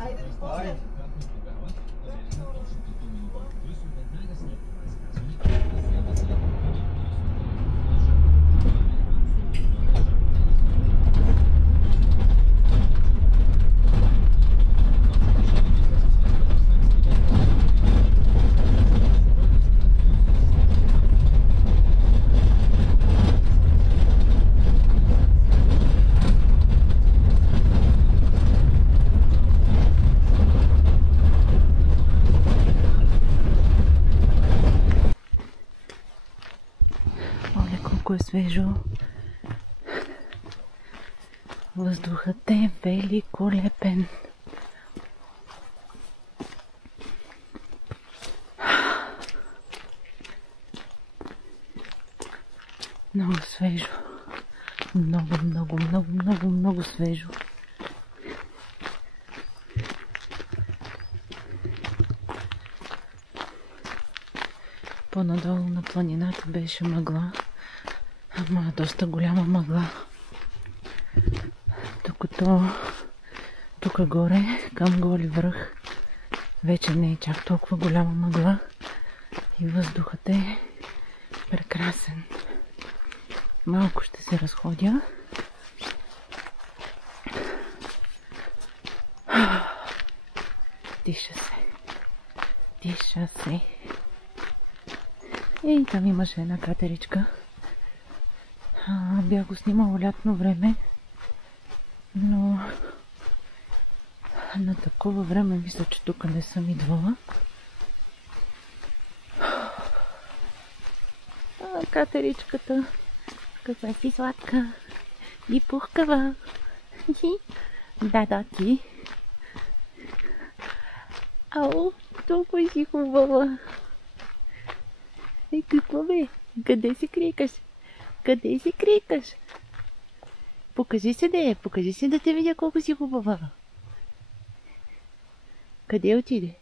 Айде, после. Колко е свежо. Въздухът е великолепен. Много свежо. Много свежо. По-надолу на планината беше мъгла. Ама доста голяма мъгла. Докато тук горе, към Голи връх, вече не е чак толкова голяма мъгла и въздухът е прекрасен. Малко ще се разходя. Диша се. Диша се. И там имаше една катеричка. Бях го снимала лятно време, но на такова време мисля, че тук не съм идвала. Катеричката, каква си сладка и пухкава. Да, ти. Ау, толкова си хубава. Какво бе? Къде си крикаш? Къде си крикаш? Покажи се, покажи се да те видя колко си хубава. Къде отиде?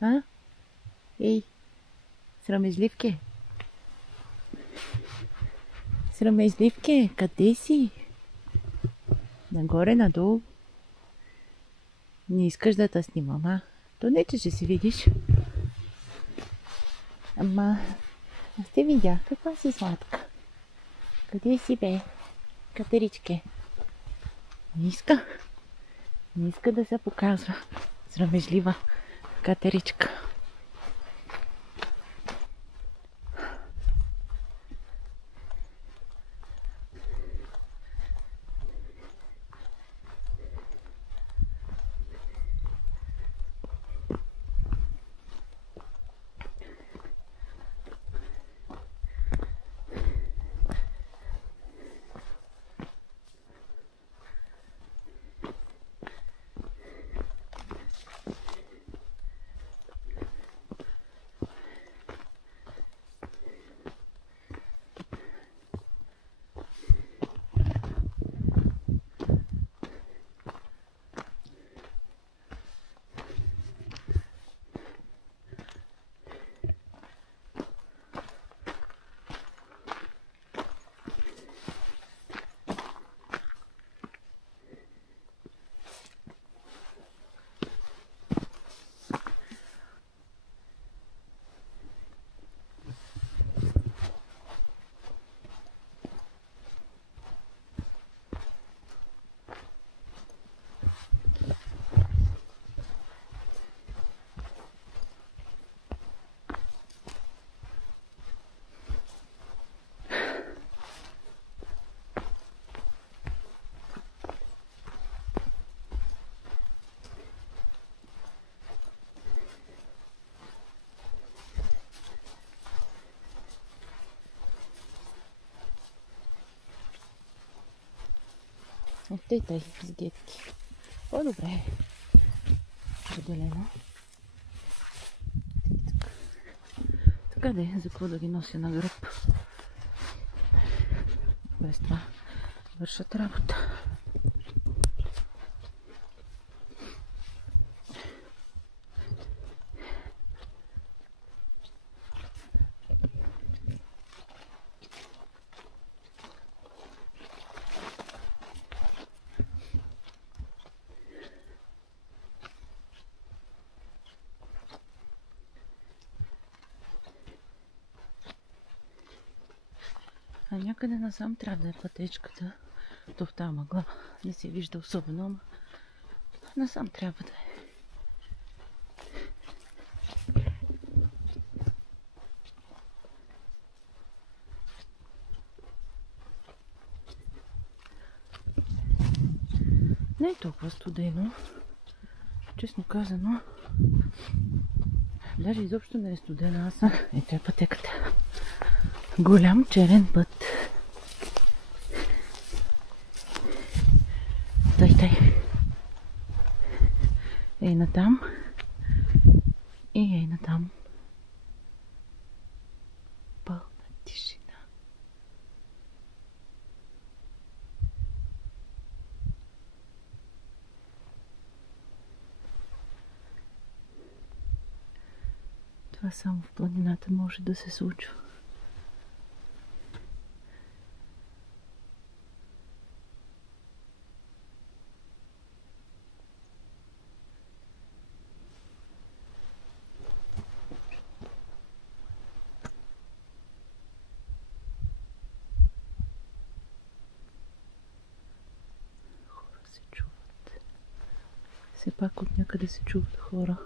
А? Ей, срамежливке. Срамежливке, къде си? Нагоре, надолу. Не искаш да те снимам, а? То не, че ще си видиш. Ама, аз те видях, каква си сладка. Къде си, бе? Катеричке. Не иска. Не иска да се показва. Срамежлива катеричка. Тъй, с гетки. По-добре. Поделено. Така де, за какво да ги нося на гръб? Без това вършат работа. А някъде насам трябва да е пътечката. То в тази мъгла не се вижда особено, но насам трябва да е. Не е толкова студено. Честно казано, даже изобщо не е студена. Аз съм. Ето е пътеката. Голям черен път. Тай. Ей натам. И ей натам. Пълна тишина. Това само в планината може да се случва. Се чуват. Все пак от някъде се чуват хора.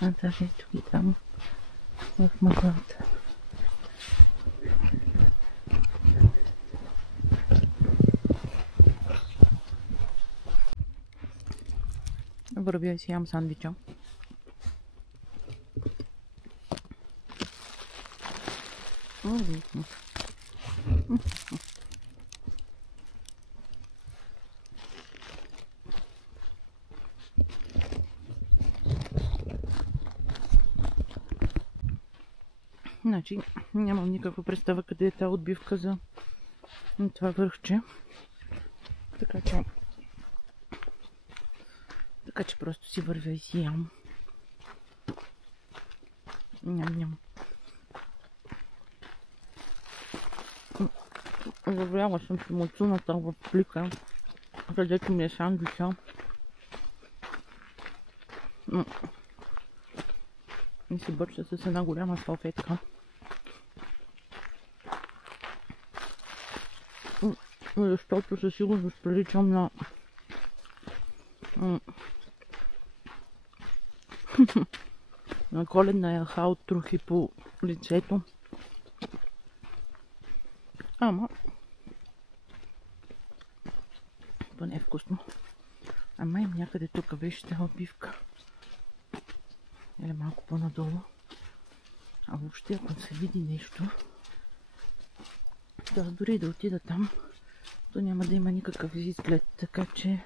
А даже ето ги там в мъглата. Вървя и си ям сандвича. Значи нямам никаква представа къде е тази отбивка за това върхче. Така че просто си вървя и си ям. Ням. Завряла съм си муцуната в плика, където ми е сандвича. И се бърча с една голяма салфетка. Защото със сигурност приличам на на коледна яха от трохи по лицето. Ама поне е вкусно. Ама им някъде тук вижте отбивка. Или малко по-надолу. А въобще ако се види нещо, да, дори да отида там, то няма да има никакъв изглед, така че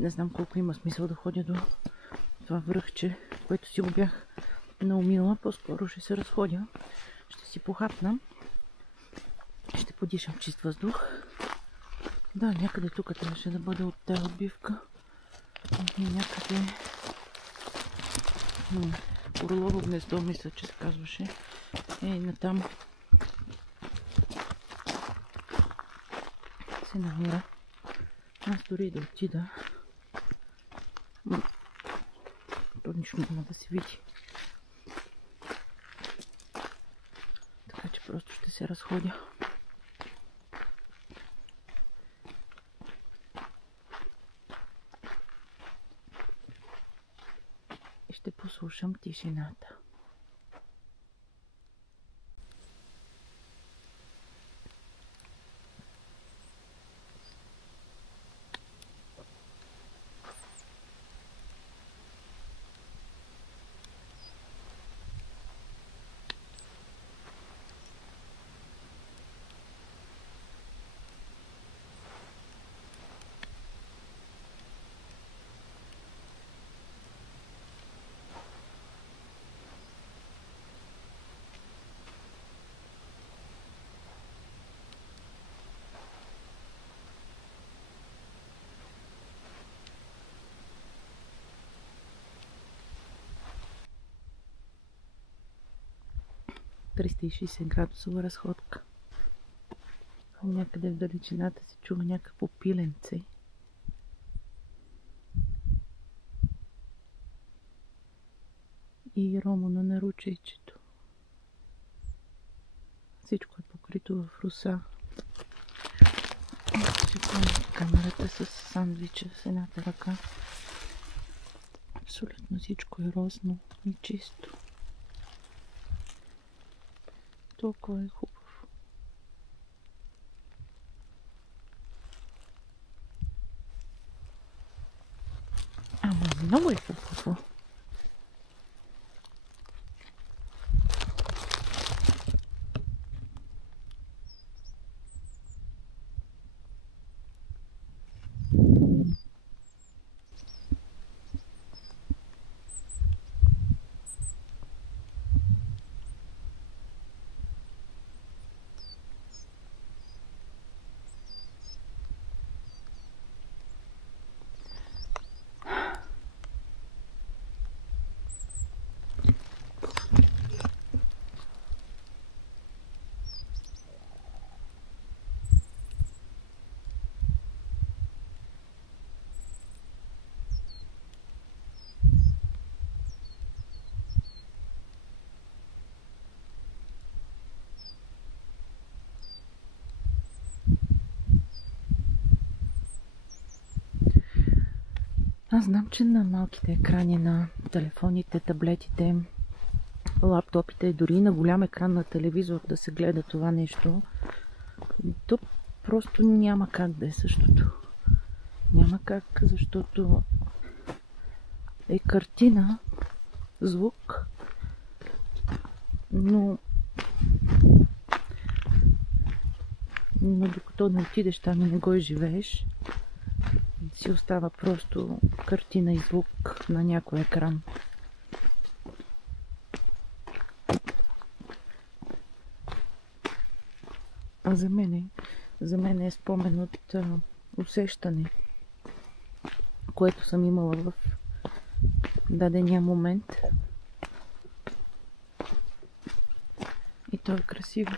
не знам колко има смисъл да ходя до това връхче, което си го бях наумила. По-скоро ще се разходя, ще си похапна, ще подишам чист въздух. Да, някъде тук трябваше да бъде от тази отбивка. И някъде Орлово гнездо, мисля, че се казваше. Ей, натам се намира. Аз дори да отида, то нищо няма да се види. Така че просто ще се разходя. И ще послушам тишината. 360 градусова разходка. Някъде в далечината се чува някакво пиленце. И ромона на ручейчето. Всичко е покрито в роса. Ще помня камерата с сандвича с едната ръка. Абсолютно всичко е розно и чисто. Толкова е хубаво. Ама много е хубаво. Аз знам, че на малките екрани на телефоните, таблетите, лаптопите, дори на голям екран на телевизор да се гледа това нещо, то просто няма как да е същото. Няма как, защото е картина, звук, но докато не отидеш там и не го изживееш, си остава просто картина и звук на някой екран. А за мен е спомен от усещане, което съм имала в дадения момент. И то е красиво.